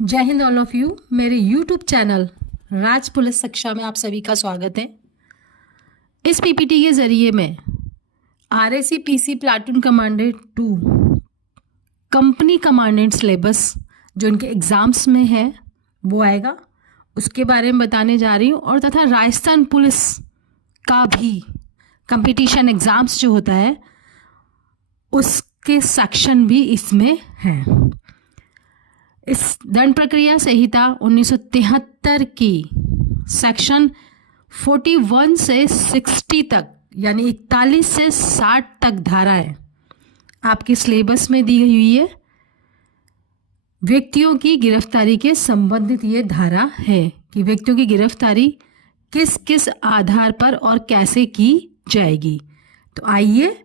जय Hind all of you. मेरे YouTube channel राज police शिक्षा में आप सभी का स्वागत है। इस पीपीटी के ज़रिए मैं RAC PC platoon commandant 2 company commandant syllabus जो इनके एग्ज़ाम्स में है वो आएगा, उसके बारे में बताने जा रही हूँ। और तथा राजस्थान पुलिस का भी कंपटीशन एग्ज़ाम्स जो होता है उसके सेक्शन भी इसमें हैं। इस दंड प्रक्रिया संहिता 1973 की सेक्शन 41 से 60 तक यानी 41 से 60 तक धाराएं आपके सिलेबस में दी गई हुई है। व्यक्तियों की गिरफ्तारी के संबंधित ये धारा है कि व्यक्तियों की गिरफ्तारी किस किस आधार पर और कैसे की जाएगी। तो आइए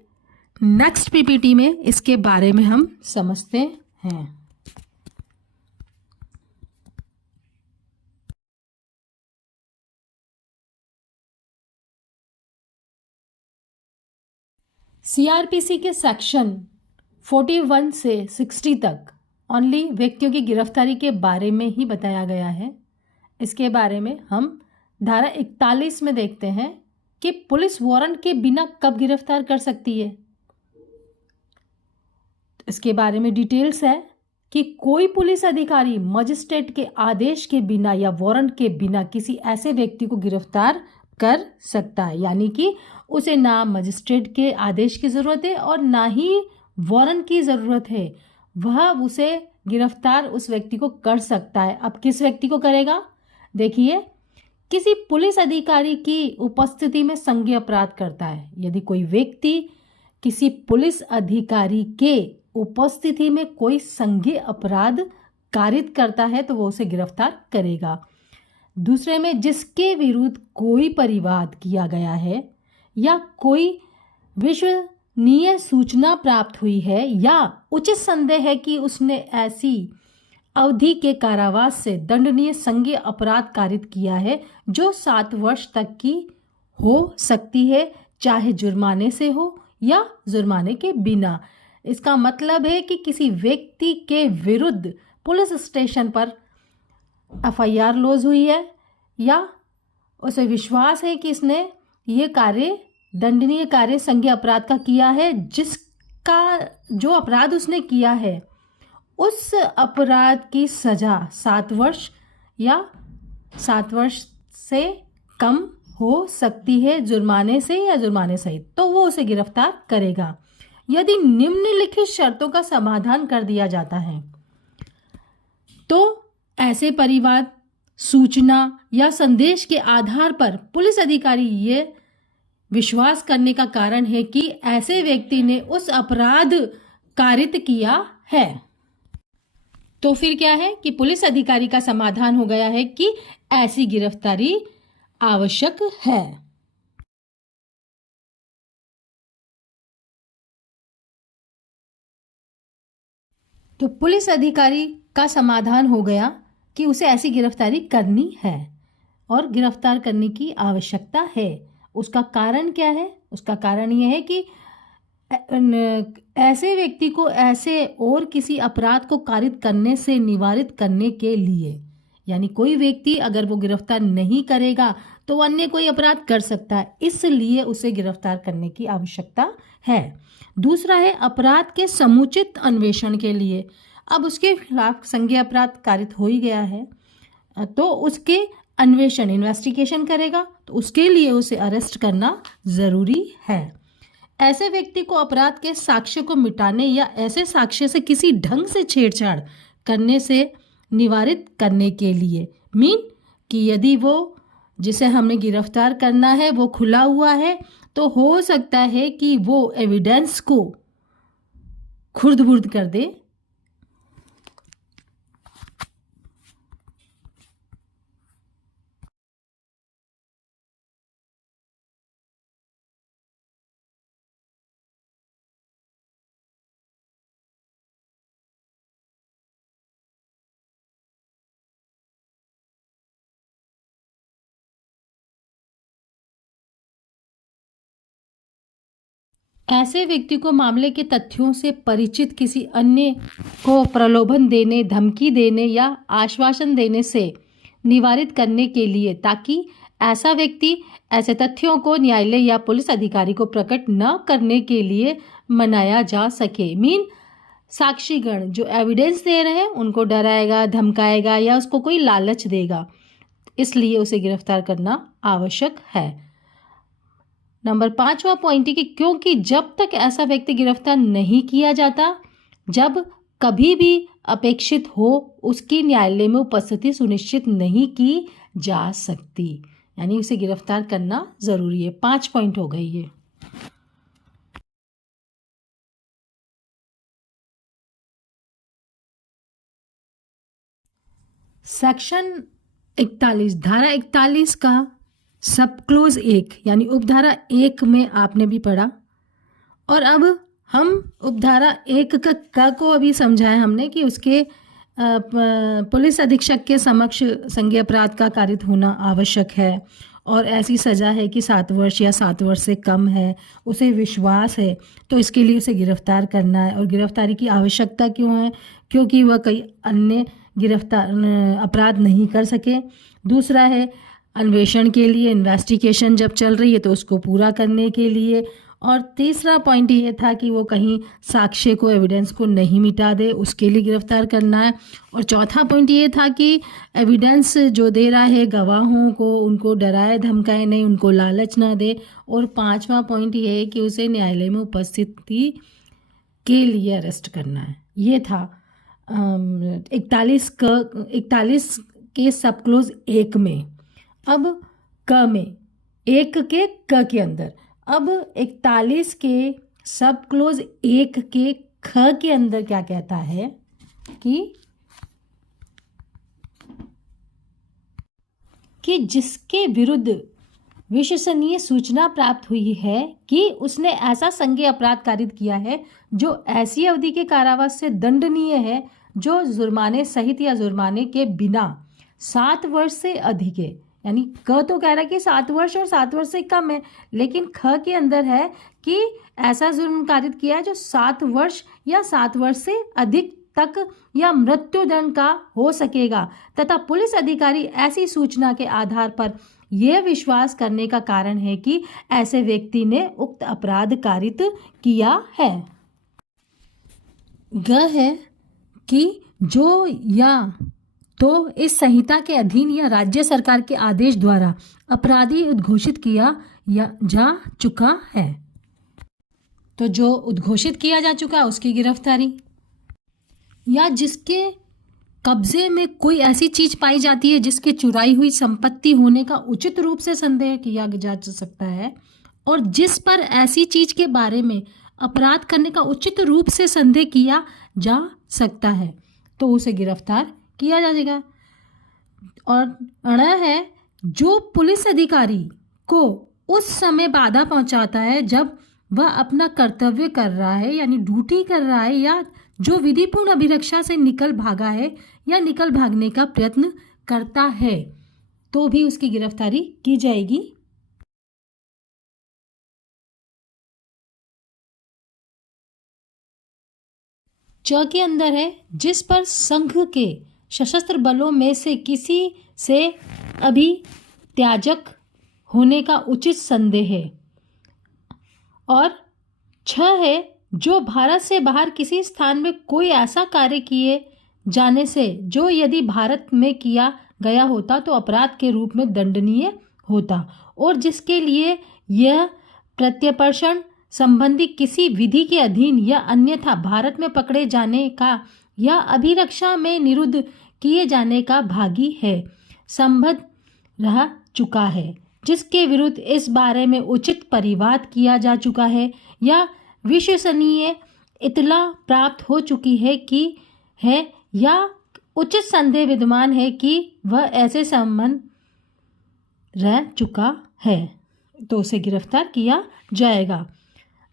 नेक्स्ट पीपीटी में इसके बारे में हम समझते हैं। सीआरपीसी के सेक्शन 41 से 60 तक ओनली व्यक्तियों की गिरफ्तारी के बारे में ही बताया गया है। इसके बारे में हम धारा 41 में देखते हैं कि पुलिस वारंट के बिना कब गिरफ्तार कर सकती है। इसके बारे में डिटेल्स है कि कोई पुलिस अधिकारी मजिस्ट्रेट के आदेश के बिना या वारंट के बिना किसी ऐसे व्यक्ति को गिरफ्तार कर सकता है, यानी कि उसे ना मजिस्ट्रेट के आदेश की ज़रूरत है और ना ही वारंट की ज़रूरत है। वह उसे गिरफ्तार उस व्यक्ति को कर सकता है। अब किस व्यक्ति को करेगा? देखिए, किसी पुलिस अधिकारी की उपस्थिति में संज्ञेय अपराध करता है। यदि कोई व्यक्ति किसी पुलिस अधिकारी के उपस्थिति में कोई संज्ञेय अपराध कारित करता है तो वो उसे गिरफ्तार करेगा। दूसरे में, जिसके विरुद्ध कोई परिवाद किया गया है या कोई विश्वसनीय सूचना प्राप्त हुई है या उचित संदेह है कि उसने ऐसी अवधि के कारावास से दंडनीय संज्ञेय अपराध कारित किया है जो 7 वर्ष तक की हो सकती है, चाहे जुर्माने से हो या जुर्माने के बिना। इसका मतलब है कि किसी व्यक्ति के विरुद्ध पुलिस स्टेशन पर एफआईआर लॉज हुई है या उसे विश्वास है कि इसने ये कार्य दंडनीय कार्य संज्ञेय अपराध का किया है, जिसका जो अपराध उसने किया है उस अपराध की सज़ा 7 वर्ष या 7 वर्ष से कम हो सकती है, जुर्माने से या जुर्माने सहित, तो वो उसे गिरफ्तार करेगा। यदि निम्नलिखित शर्तों का समाधान कर दिया जाता है तो ऐसे परिवाद, सूचना या संदेश के आधार पर पुलिस अधिकारी ये विश्वास करने का कारण है कि ऐसे व्यक्ति ने उस अपराध कारित किया है। तो फिर क्या है कि पुलिस अधिकारी का समाधान हो गया है कि ऐसी गिरफ्तारी आवश्यक है। तो पुलिस अधिकारी का समाधान हो गया कि उसे ऐसी गिरफ्तारी करनी है और गिरफ्तार करने की आवश्यकता है। उसका कारण क्या है? उसका कारण यह है कि ऐसे व्यक्ति को ऐसे और किसी अपराध को कारित करने से निवारित करने के लिए, यानी कोई व्यक्ति अगर वो गिरफ्तार नहीं करेगा तो अन्य कोई अपराध कर सकता है, इसलिए उसे गिरफ्तार करने की आवश्यकता है। दूसरा है अपराध के समुचित अन्वेषण के लिए। अब उसके खिलाफ संज्ञेय अपराध कारित हो ही गया है तो उसके अन्वेषण इन्वेस्टिगेशन करेगा, तो उसके लिए उसे अरेस्ट करना ज़रूरी है। ऐसे व्यक्ति को अपराध के साक्ष्य को मिटाने या ऐसे साक्ष्य से किसी ढंग से छेड़छाड़ करने से निवारित करने के लिए, मीन कि यदि वो जिसे हमें गिरफ्तार करना है वो खुला हुआ है तो हो सकता है कि वो एविडेंस को खुर्द बुर्द कर दे। ऐसे व्यक्ति को मामले के तथ्यों से परिचित किसी अन्य को प्रलोभन देने, धमकी देने या आश्वासन देने से निवारित करने के लिए, ताकि ऐसा व्यक्ति ऐसे तथ्यों को न्यायालय या पुलिस अधिकारी को प्रकट न करने के लिए मनाया जा सके। मीन साक्षीगण जो एविडेंस दे रहे हैं उनको डराएगा, धमकाएगा या उसको कोई लालच देगा, इसलिए उसे गिरफ्तार करना आवश्यक है। नंबर 5वां पॉइंट है कि क्योंकि जब तक ऐसा व्यक्ति गिरफ्तार नहीं किया जाता, जब कभी भी अपेक्षित हो, उसकी न्यायालय में उपस्थिति सुनिश्चित नहीं की जा सकती, यानी उसे गिरफ्तार करना जरूरी है। 5 पॉइंट हो गई ये। सेक्शन 41, धारा 41 का सब क्लोज 1 यानी उपधारा 1 में आपने भी पढ़ा, और अब हम उपधारा 1 का को अभी समझाया हमने कि उसके पुलिस अधीक्षक के समक्ष संज्ञेय अपराध का कारित होना आवश्यक है, और ऐसी सज़ा है कि 7 वर्ष या 7 वर्ष से कम है, उसे विश्वास है, तो इसके लिए उसे गिरफ्तार करना है। और गिरफ्तारी की आवश्यकता क्यों है? क्योंकि वह कई अन्य अपराध नहीं कर सके। दूसरा है अन्वेषण के लिए, इन्वेस्टिगेशन जब चल रही है तो उसको पूरा करने के लिए। और तीसरा पॉइंट ये था कि वो कहीं साक्ष्य को, एविडेंस को नहीं मिटा दे, उसके लिए गिरफ्तार करना है। और चौथा पॉइंट ये था कि एविडेंस जो दे रहा है गवाहों को, उनको डराए धमकाए नहीं, उनको लालच ना दे। और 5वां पॉइंट ये है कि उसे न्यायालय में उपस्थिति के लिए अरेस्ट करना है। ये था 41 के सब क्लोज 1 में। अब क में, 1 के क के अंदर, अब 41 के सब क्लोज 1 के ख के अंदर क्या कहता है कि जिसके विरुद्ध विश्वसनीय सूचना प्राप्त हुई है कि उसने ऐसा संज्ञेय अपराध कारित किया है जो ऐसी अवधि के कारावास से दंडनीय है, जो जुर्माने सहित या जुर्माने के बिना 7 वर्ष से अधिक है। यानी क तो कह रहा है कि 7 वर्ष और 7 वर्ष से कम है, लेकिन ख के अंदर है कि ऐसा जुर्म कारित किया है जो 7 वर्ष या 7 वर्ष से अधिक तक या मृत्युदंड का हो सकेगा, तथा पुलिस अधिकारी ऐसी सूचना के आधार पर यह विश्वास करने का कारण है कि ऐसे व्यक्ति ने उक्त अपराध कारित किया है। ग है कि जो या तो इस संहिता के अधीन या राज्य सरकार के आदेश द्वारा अपराधी उद्घोषित किया या जा चुका है। तो जो उद्घोषित किया जा चुका है उसकी गिरफ्तारी, या जिसके कब्जे में कोई ऐसी चीज पाई जाती है जिसके चुराई हुई संपत्ति होने का उचित रूप से संदेह किया जा सकता है, और जिस पर ऐसी चीज के बारे में अपराध करने का उचित रूप से संदेह किया जा सकता है, तो उसे गिरफ्तार किया जाएगा। और अड़ा है जो पुलिस अधिकारी को उस समय बाधा पहुंचाता है जब वह अपना कर्तव्य कर रहा है, यानी ड्यूटी कर रहा है, या जो विधिपूर्ण अभिरक्षा से निकल भागा है या निकल भागने का प्रयत्न करता है, तो भी उसकी गिरफ्तारी की जाएगी। च के अंदर है जिस पर संघ के सशस्त्र बलों में से किसी से अभी त्याजक होने का उचित संदेह है। और 6 है जो भारत से बाहर किसी स्थान में कोई ऐसा कार्य किए जाने से जो यदि भारत में किया गया होता तो अपराध के रूप में दंडनीय होता, और जिसके लिए यह प्रत्यर्पण संबंधी किसी विधि के अधीन या अन्यथा भारत में पकड़े जाने का या अभिरक्षा में निरुद्ध किए जाने का भागी है, संबद्ध रह चुका है, जिसके विरुद्ध इस बारे में उचित परिवाद किया जा चुका है या विश्वसनीय इतला प्राप्त हो चुकी है कि है या उचित संदेह विद्यमान है कि वह ऐसे संबंध रह चुका है, तो उसे गिरफ्तार किया जाएगा।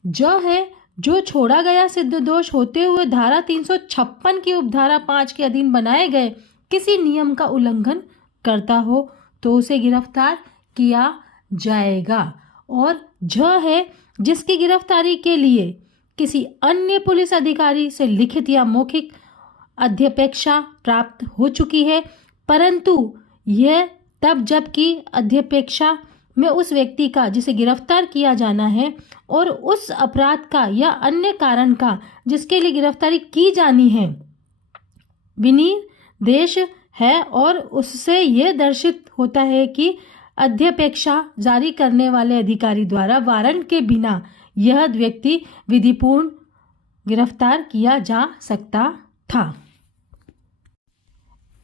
जो है जो छोड़ा गया सिद्ध दोष होते हुए धारा 356 की उपधारा 5 के अधीन बनाए गए किसी नियम का उल्लंघन करता हो तो उसे गिरफ्तार किया जाएगा। और ज है जिसकी गिरफ्तारी के लिए किसी अन्य पुलिस अधिकारी से लिखित या मौखिक अध्यपेक्षा प्राप्त हो चुकी है, परंतु यह तब जबकि अध्यपेक्षा में उस व्यक्ति का जिसे गिरफ्तार किया जाना है और उस अपराध का या अन्य कारण का जिसके लिए गिरफ्तारी की जानी है विनिर्देश है और उससे यह दर्शित होता है कि अध्यपेक्षा जारी करने वाले अधिकारी द्वारा वारंट के बिना यह व्यक्ति विधिपूर्ण गिरफ्तार किया जा सकता था।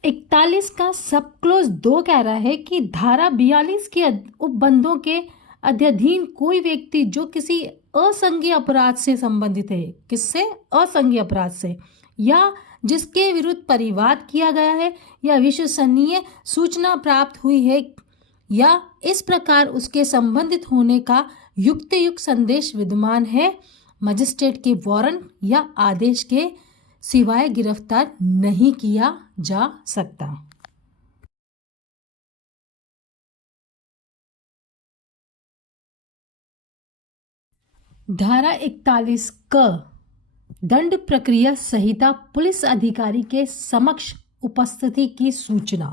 41 का सब क्लोज 2 कह रहा है कि धारा 42 के उपबंधों के अध्ययन कोई व्यक्ति जो किसी असंज्ञेय अपराध से संबंधित है, किससे? असंज्ञेय अपराध से, या जिसके विरुद्ध परिवाद किया गया है या विश्वसनीय सूचना प्राप्त हुई है या इस प्रकार उसके संबंधित होने का युक्त संदेश विद्यमान है, मजिस्ट्रेट के वारंट या आदेश के सिवाय गिरफ्तार नहीं किया जा सकता। धारा 41 क दंड प्रक्रिया संहिता पुलिस अधिकारी के समक्ष उपस्थिति की सूचना।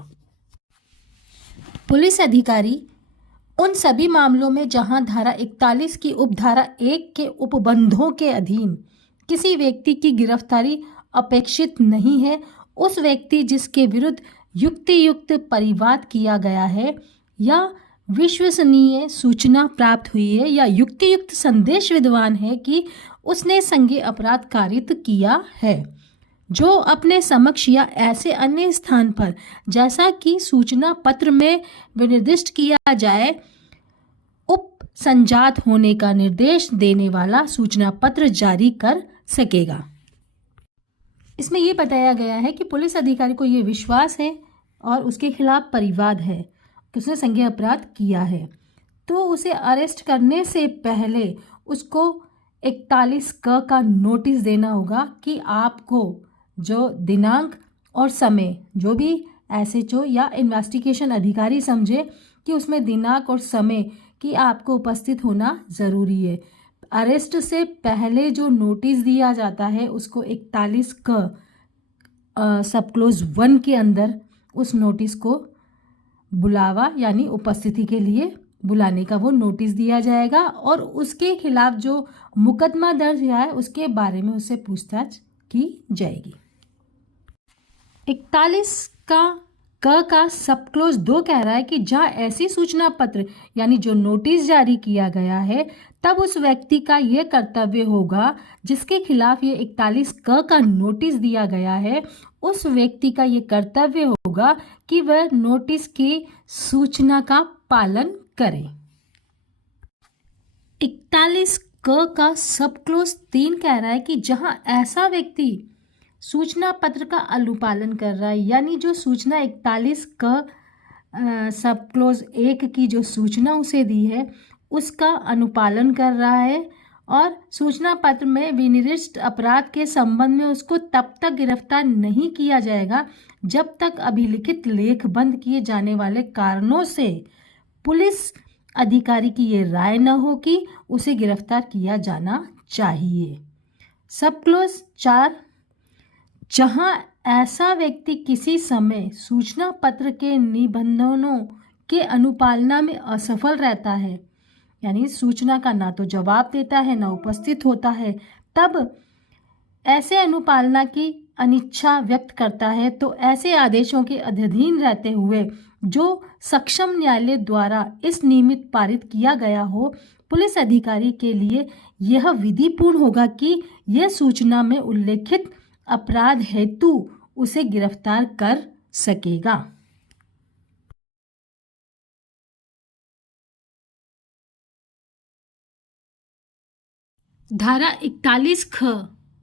पुलिस अधिकारी उन सभी मामलों में जहां धारा 41 की उपधारा 1 के उपबंधों के अधीन किसी व्यक्ति की गिरफ्तारी अपेक्षित नहीं है, उस व्यक्ति जिसके विरुद्ध युक्त परिवाद किया गया है या विश्वसनीय सूचना प्राप्त हुई है या युक्त संदेश विद्वान है कि उसने संज्ञेय अपराध कारित किया है, जो अपने समक्ष या ऐसे अन्य स्थान पर जैसा कि सूचना पत्र में विनिर्दिष्ट किया जाए उप संजात होने का निर्देश देने वाला सूचना पत्र जारी कर सकेगा। इसमें यह बताया गया है कि पुलिस अधिकारी को यह विश्वास है और उसके खिलाफ परिवाद है कि उसने संज्ञेय अपराध किया है, तो उसे अरेस्ट करने से पहले उसको 41 क का नोटिस देना होगा कि आपको जो दिनांक और समय, जो भी एसएचओ या इन्वेस्टिगेशन अधिकारी समझे कि उसमें दिनांक और समय कि आपको उपस्थित होना ज़रूरी है। अरेस्ट से पहले जो नोटिस दिया जाता है उसको 41 क सब क्लोज 1 के अंदर उस नोटिस को बुलावा यानी उपस्थिति के लिए बुलाने का वो नोटिस दिया जाएगा और उसके खिलाफ जो मुकदमा दर्ज है उसके बारे में उससे पूछताछ की जाएगी। 41 का सब क्लोज 2 कह रहा है कि जहाँ ऐसी सूचना पत्र यानी जो नोटिस जारी किया गया है तब उस व्यक्ति का यह कर्तव्य होगा जिसके खिलाफ ये 41 का नोटिस दिया गया है, उस व्यक्ति का ये कर्तव्य होगा कि वह नोटिस की सूचना का पालन करे। 41 का सब क्लोज 3 कह रहा है कि जहां ऐसा व्यक्ति सूचना पत्र का अनुपालन कर रहा है, यानी जो सूचना 41 सब क्लोज 1 की जो सूचना उसे दी है उसका अनुपालन कर रहा है और सूचना पत्र में विनिर्दिष्ट अपराध के संबंध में उसको तब तक गिरफ्तार नहीं किया जाएगा जब तक अभिलिखित लेखबंद किए जाने वाले कारणों से पुलिस अधिकारी की ये राय न हो कि उसे गिरफ्तार किया जाना चाहिए। सब क्लोज 4, जहां ऐसा व्यक्ति किसी समय सूचना पत्र के निबंधनों के अनुपालना में असफल रहता है, यानी सूचना का ना तो जवाब देता है ना उपस्थित होता है, तब ऐसे अनुपालना की अनिच्छा व्यक्त करता है, तो ऐसे आदेशों के अधीन रहते हुए जो सक्षम न्यायालय द्वारा इस नियमित पारित किया गया हो, पुलिस अधिकारी के लिए यह विधिपूर्ण होगा कि यह सूचना में उल्लेखित अपराध हेतु उसे गिरफ्तार कर सकेगा। धारा 41 ख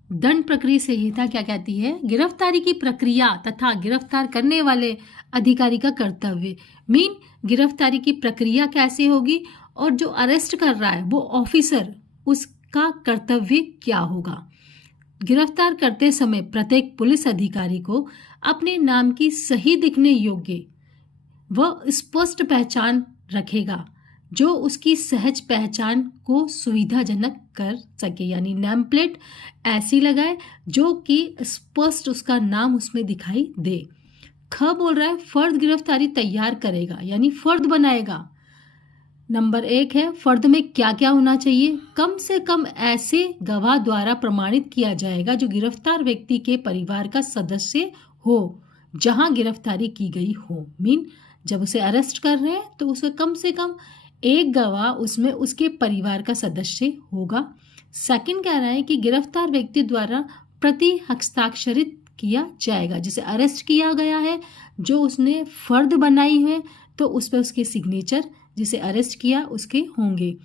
दंड प्रक्रिया संहिता क्या कहती है? गिरफ्तारी की प्रक्रिया तथा गिरफ्तार करने वाले अधिकारी का कर्तव्य। मीन गिरफ्तारी की प्रक्रिया कैसे होगी और जो अरेस्ट कर रहा है वो ऑफिसर, उसका कर्तव्य क्या होगा। गिरफ्तार करते समय प्रत्येक पुलिस अधिकारी को अपने नाम की सही दिखने योग्य व स्पष्ट पहचान रखेगा, जो उसकी सहज पहचान को सुविधाजनक कर सके, यानी नेम प्लेट ऐसी लगाए जो कि स्पष्ट उसका नाम उसमें दिखाई दे। ख बोल रहा है फर्द गिरफ्तारी तैयार करेगा, यानी फर्द बनाएगा। नंबर 1 है फर्द में क्या क्या होना चाहिए। कम से कम ऐसे गवाह द्वारा प्रमाणित किया जाएगा जो गिरफ्तार व्यक्ति के परिवार का सदस्य हो जहां गिरफ्तारी की गई हो। मीन जब उसे अरेस्ट कर रहे हैं तो उसे कम से कम एक गवाह उसमें उसके परिवार का सदस्य होगा। सेकंड कह रहा है कि गिरफ्तार व्यक्ति द्वारा प्रति हस्ताक्षरित किया जाएगा। जिसे अरेस्ट किया गया है, जो उसने फर्द बनाई है, तो उस पर उसके सिग्नेचर जिसे अरेस्ट किया उसके होंगे।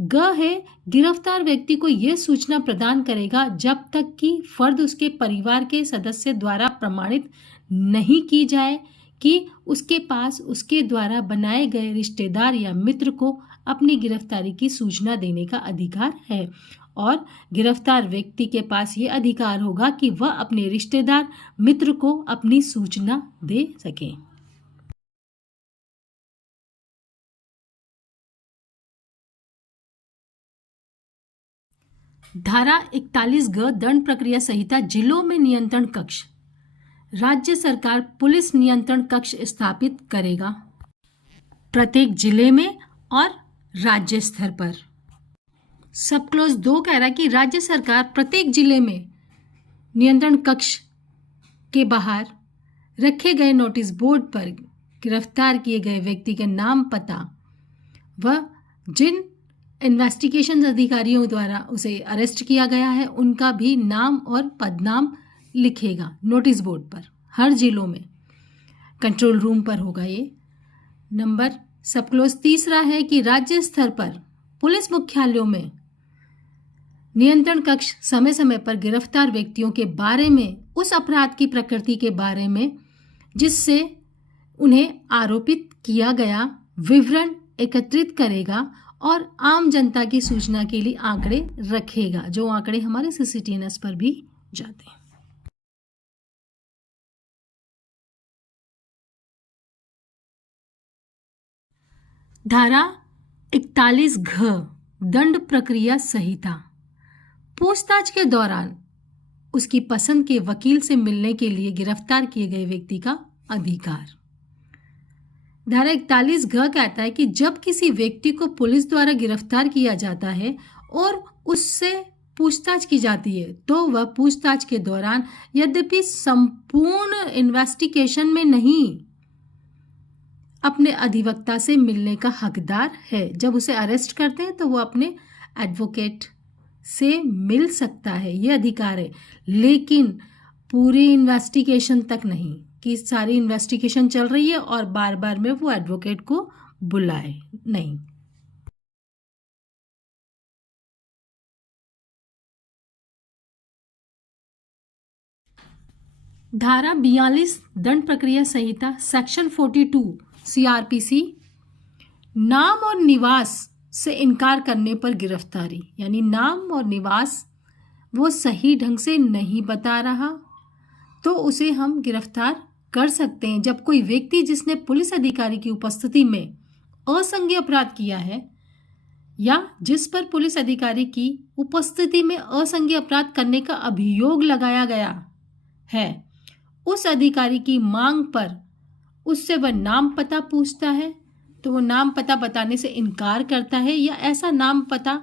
ग है गिरफ्तार व्यक्ति को यह सूचना प्रदान करेगा जब तक कि फर्द उसके परिवार के सदस्य द्वारा प्रमाणित नहीं की जाए कि उसके पास उसके द्वारा बनाए गए रिश्तेदार या मित्र को अपनी गिरफ्तारी की सूचना देने का अधिकार है, और गिरफ्तार व्यक्ति के पास ये अधिकार होगा कि वह अपने रिश्तेदार मित्र को अपनी सूचना दे सके। धारा 41 ग दंड प्रक्रिया संहिता जिलों में नियंत्रण कक्ष। राज्य सरकार पुलिस नियंत्रण कक्ष स्थापित करेगा प्रत्येक जिले में और राज्य स्तर पर। सब क्लॉज 2 कह रहा है कि राज्य सरकार प्रत्येक जिले में नियंत्रण कक्ष के बाहर रखे गए नोटिस बोर्ड पर गिरफ्तार किए गए व्यक्ति के नाम, पता व जिन इन्वेस्टिगेशन अधिकारियों द्वारा उसे अरेस्ट किया गया है उनका भी नाम और पदनाम लिखेगा नोटिस बोर्ड पर। हर जिलों में कंट्रोल रूम पर होगा ये। नंबर सब क्लोज 3 है कि राज्य स्तर पर पुलिस मुख्यालयों में नियंत्रण कक्ष समय समय पर गिरफ्तार व्यक्तियों के बारे में उस अपराध की प्रकृति के बारे में जिससे उन्हें आरोपित किया गया विवरण एकत्रित करेगा और आम जनता की सूचना के लिए आंकड़े रखेगा, जो आंकड़े हमारे CCTNS पर भी जाते हैं। धारा 41 घ दंड प्रक्रिया संहिता। पूछताछ के दौरान उसकी पसंद के वकील से मिलने के लिए गिरफ्तार किए गए व्यक्ति का अधिकार। धारा 41 घ कहता है कि जब किसी व्यक्ति को पुलिस द्वारा गिरफ्तार किया जाता है और उससे पूछताछ की जाती है तो वह पूछताछ के दौरान यद्यपि संपूर्ण इन्वेस्टिगेशन में नहीं अपने अधिवक्ता से मिलने का हकदार है। जब उसे अरेस्ट करते हैं तो वो अपने एडवोकेट से मिल सकता है, ये अधिकार है, लेकिन पूरी इन्वेस्टिगेशन तक नहीं कि सारी इन्वेस्टिगेशन चल रही है और बार बार में वो एडवोकेट को बुलाए, नहीं। धारा 42 दंड प्रक्रिया संहिता सेक्शन 42 CRPC नाम और निवास से इनकार करने पर गिरफ्तारी, यानी नाम और निवास वो सही ढंग से नहीं बता रहा तो उसे हम गिरफ्तार कर सकते हैं। जब कोई व्यक्ति जिसने पुलिस अधिकारी की उपस्थिति में असंज्ञेय अपराध किया है या जिस पर पुलिस अधिकारी की उपस्थिति में असंज्ञेय अपराध करने का अभियोग लगाया गया है, उस अधिकारी की मांग पर उससे वह नाम पता पूछता है तो वो नाम पता बताने से इनकार करता है या ऐसा नाम पता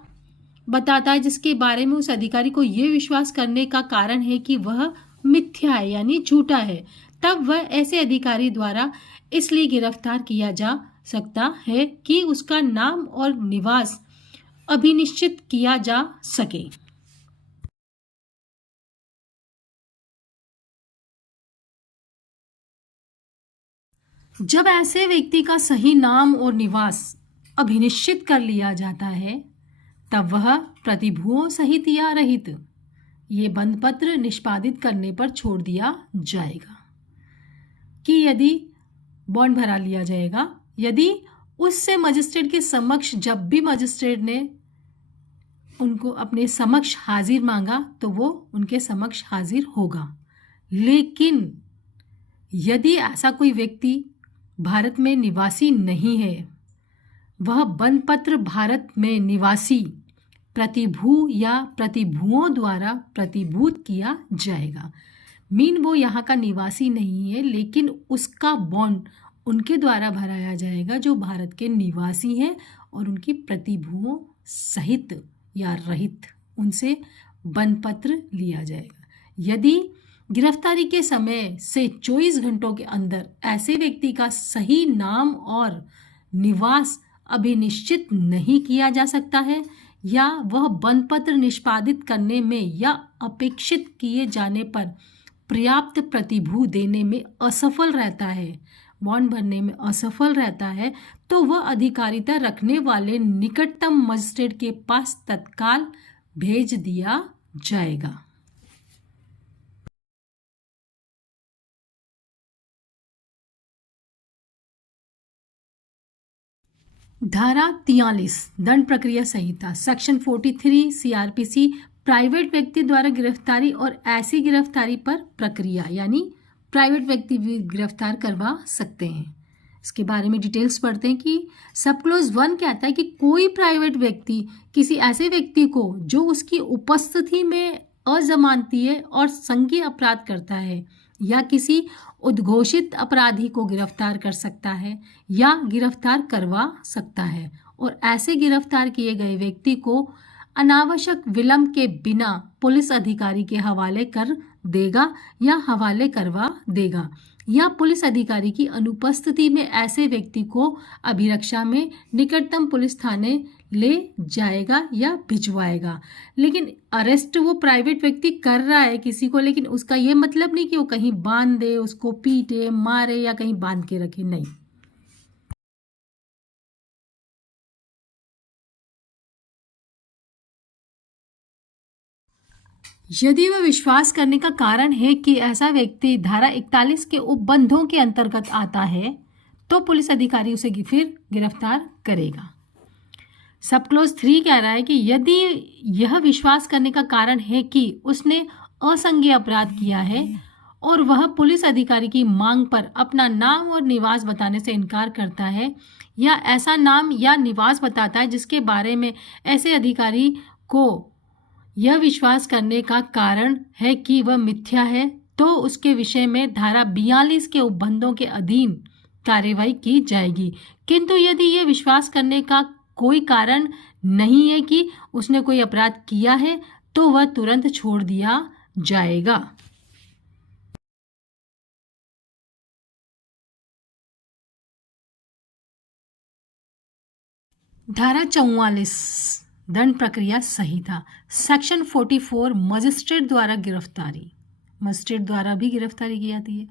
बताता है जिसके बारे में उस अधिकारी को ये विश्वास करने का कारण है कि वह मिथ्या है यानी झूठा है, तब वह ऐसे अधिकारी द्वारा इसलिए गिरफ्तार किया जा सकता है कि उसका नाम और निवास अभिनिश्चित किया जा सके। जब ऐसे व्यक्ति का सही नाम और निवास अभिनिश्चित कर लिया जाता है तब वह प्रतिभूओं सहित या रहित ये बंद पत्र निष्पादित करने पर छोड़ दिया जाएगा कि यदि बॉन्ड भरा लिया जाएगा, यदि उससे मजिस्ट्रेट के समक्ष जब भी मजिस्ट्रेट ने उनको अपने समक्ष हाजिर मांगा तो वो उनके समक्ष हाजिर होगा। लेकिन यदि ऐसा कोई व्यक्ति भारत में निवासी नहीं है, वह बंधपत्र भारत में निवासी प्रतिभू या प्रतिभुओं द्वारा प्रतिभूत किया जाएगा। मीन वो यहाँ का निवासी नहीं है, लेकिन उसका बॉन्ड उनके द्वारा भराया जाएगा जो भारत के निवासी हैं और उनकी प्रतिभुओं सहित या रहित उनसे बंधपत्र लिया जाएगा। यदि गिरफ्तारी के समय से 24 घंटों के अंदर ऐसे व्यक्ति का सही नाम और निवास अभी निश्चित नहीं किया जा सकता है या वह बंधपत्र निष्पादित करने में या अपेक्षित किए जाने पर पर्याप्त प्रतिभू देने में असफल रहता है, बॉन्ड भरने में असफल रहता है, तो वह अधिकारिता रखने वाले निकटतम मजिस्ट्रेट के पास तत्काल भेज दिया जाएगा। धारा 43 दंड प्रक्रिया संहिता सेक्शन 43 सीआरपीसी प्राइवेट व्यक्ति द्वारा गिरफ्तारी और ऐसी गिरफ्तारी पर प्रक्रिया, यानी प्राइवेट व्यक्ति भी गिरफ्तार करवा सकते हैं। इसके बारे में डिटेल्स पढ़ते हैं कि सब क्लोज 1 कहता है कि कोई प्राइवेट व्यक्ति किसी ऐसे व्यक्ति को जो उसकी उपस्थिति में अजमानतीय और संज्ञेय अपराध करता है या किसी उद्घोषित अपराधी को गिरफ्तार कर सकता है या गिरफ्तार करवा सकता है और ऐसे गिरफ्तार किए गए व्यक्ति को अनावश्यक विलंब के बिना पुलिस अधिकारी के हवाले कर देगा या हवाले करवा देगा या पुलिस अधिकारी की अनुपस्थिति में ऐसे व्यक्ति को अभिरक्षा में निकटतम पुलिस थाने ले जाएगा या भिजवाएगा। लेकिन अरेस्ट वो प्राइवेट व्यक्ति कर रहा है किसी को, लेकिन उसका ये मतलब नहीं कि वो कहीं बांध दे, उसको पीटे मारे या कहीं बांध के रखे, नहीं। यदि वह विश्वास करने का कारण है कि ऐसा व्यक्ति धारा 41 के उपबंधों के अंतर्गत आता है तो पुलिस अधिकारी उसे फिर गिरफ्तार करेगा। सब क्लोज 3 कह रहा है कि यदि यह विश्वास करने का कारण है कि उसने असंज्ञेय अपराध किया है और वह पुलिस अधिकारी की मांग पर अपना नाम और निवास बताने से इनकार करता है या ऐसा नाम या निवास बताता है जिसके बारे में ऐसे अधिकारी को यह विश्वास करने का कारण है कि वह मिथ्या है, तो उसके विषय में धारा 42 के उपबंधों के अधीन कार्रवाई की जाएगी। किंतु यदि यह विश्वास करने का कोई कारण नहीं है कि उसने कोई अपराध किया है तो वह तुरंत छोड़ दिया जाएगा। धारा 44 दंड प्रक्रिया संहिता सेक्शन 44 मजिस्ट्रेट द्वारा गिरफ्तारी, मजिस्ट्रेट द्वारा भी गिरफ्तारी की जाती है।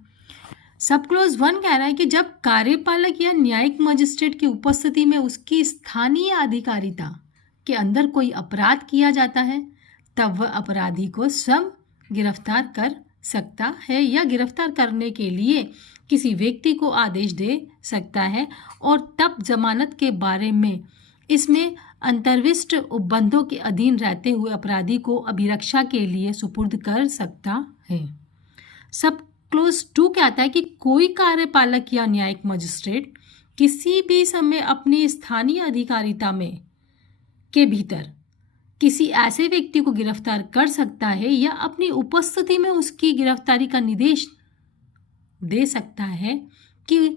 सब क्लोज 1 कह रहा है कि जब कार्यपालक या न्यायिक मजिस्ट्रेट की उपस्थिति में उसकी स्थानीय अधिकारिता के अंदर कोई अपराध किया जाता है तब वह अपराधी को स्वयं गिरफ्तार कर सकता है या गिरफ्तार करने के लिए किसी व्यक्ति को आदेश दे सकता है और तब जमानत के बारे में इसमें अंतर्विष्ट उपबंधों के अधीन रहते हुए अपराधी को अभिरक्षा के लिए सुपुर्द कर सकता है। सब क्लोज 2 कहता है कि कोई कार्यपालक या न्यायिक मजिस्ट्रेट किसी भी समय अपनी स्थानीय अधिकारिता में के भीतर किसी ऐसे व्यक्ति को गिरफ्तार कर सकता है या अपनी उपस्थिति में उसकी गिरफ्तारी का निर्देश दे सकता है कि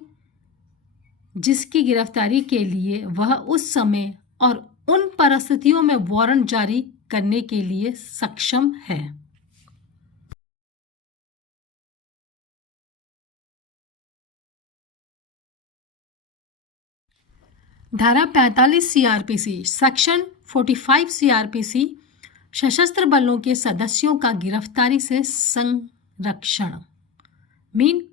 जिसकी गिरफ्तारी के लिए वह उस समय और उन परिस्थितियों में वारंट जारी करने के लिए सक्षम है। धारा 45 सीआरपीसी सेक्शन 45 सीआरपीसी सशस्त्र बलों के सदस्यों का गिरफ्तारी से संरक्षण मीन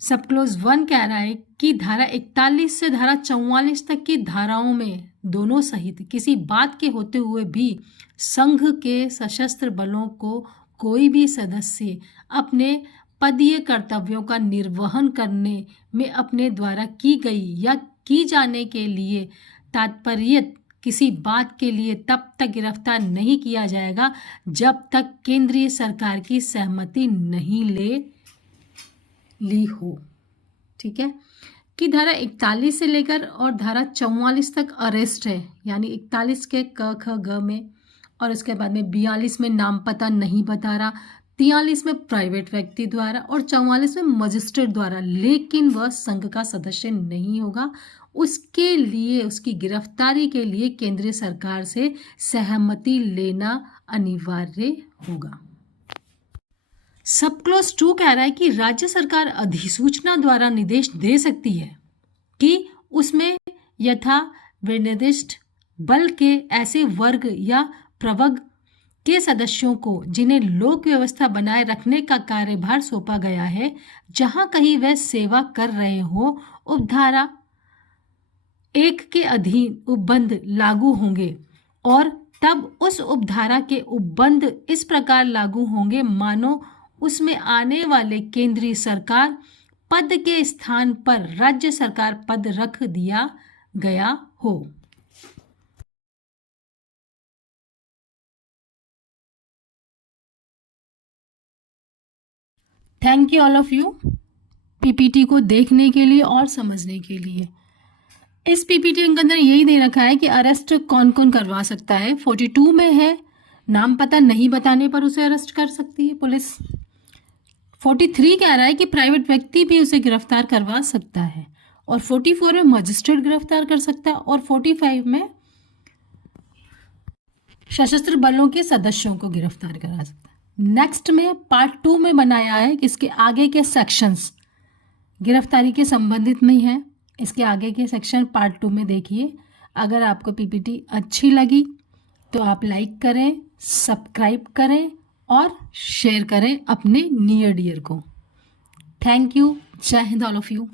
सब क्लोज 1 कह रहा है कि धारा 41 से धारा 44 तक की धाराओं में दोनों सहित किसी बात के होते हुए भी संघ के सशस्त्र बलों को कोई भी सदस्य अपने पदीय कर्तव्यों का निर्वहन करने में अपने द्वारा की गई या की जाने के लिए तात्पर्य किसी बात के लिए तब तक गिरफ्तार नहीं किया जाएगा जब तक केंद्रीय सरकार की सहमति नहीं ली हो। ठीक है, कि धारा 41 से लेकर और धारा 44 तक अरेस्ट है, यानी 41 के क ख ग में, और उसके बाद में 42 में नाम पता नहीं बता रहा, 43 में प्राइवेट व्यक्ति द्वारा और 44 में मजिस्ट्रेट द्वारा, लेकिन वह संघ का सदस्य नहीं होगा। उसके लिए, उसकी गिरफ्तारी के लिए केंद्रीय सरकार से सहमति लेना अनिवार्य होगा। सब क्लॉज 2 कह रहा है कि राज्य सरकार अधिसूचना द्वारा निर्देश दे सकती है कि उसमें यथा विनिर्दिष्ट बल के ऐसे वर्ग या प्रवर्ग के सदस्यों को जिन्हें लोक व्यवस्था बनाए रखने का कार्यभार सौंपा गया है, जहां कहीं वह सेवा कर रहे हो, उपधारा 1 के अधीन उपबंध लागू होंगे और तब उस उपधारा के उपबंध इस प्रकार लागू होंगे मानो उसमें आने वाले केंद्रीय सरकार पद के स्थान पर राज्य सरकार पद रख दिया गया हो। Thank you all of you PPT को देखने के लिए और समझने के लिए। इस पीपीटी के अंदर यही दे रखा है कि अरेस्ट कौन कौन करवा सकता है। 42 में है नाम पता नहीं बताने पर उसे अरेस्ट कर सकती है पुलिस। 43 कह रहा है कि प्राइवेट व्यक्ति भी उसे गिरफ्तार करवा सकता है, और 44 में मजिस्ट्रेट गिरफ्तार कर सकता है, और 45 में सशस्त्र बलों के सदस्यों को गिरफ्तार करा सकता है। नेक्स्ट में पार्ट 2 में बनाया है कि इसके आगे के सेक्शंस गिरफ्तारी के संबंधित में है। इसके आगे के सेक्शन पार्ट 2 में देखिए। अगर आपको पीपीटी अच्छी लगी तो आप लाइक करें, सब्सक्राइब करें और शेयर करें अपने नियर डियर को। Thank you. जय हिंद ऑल ऑफ यू।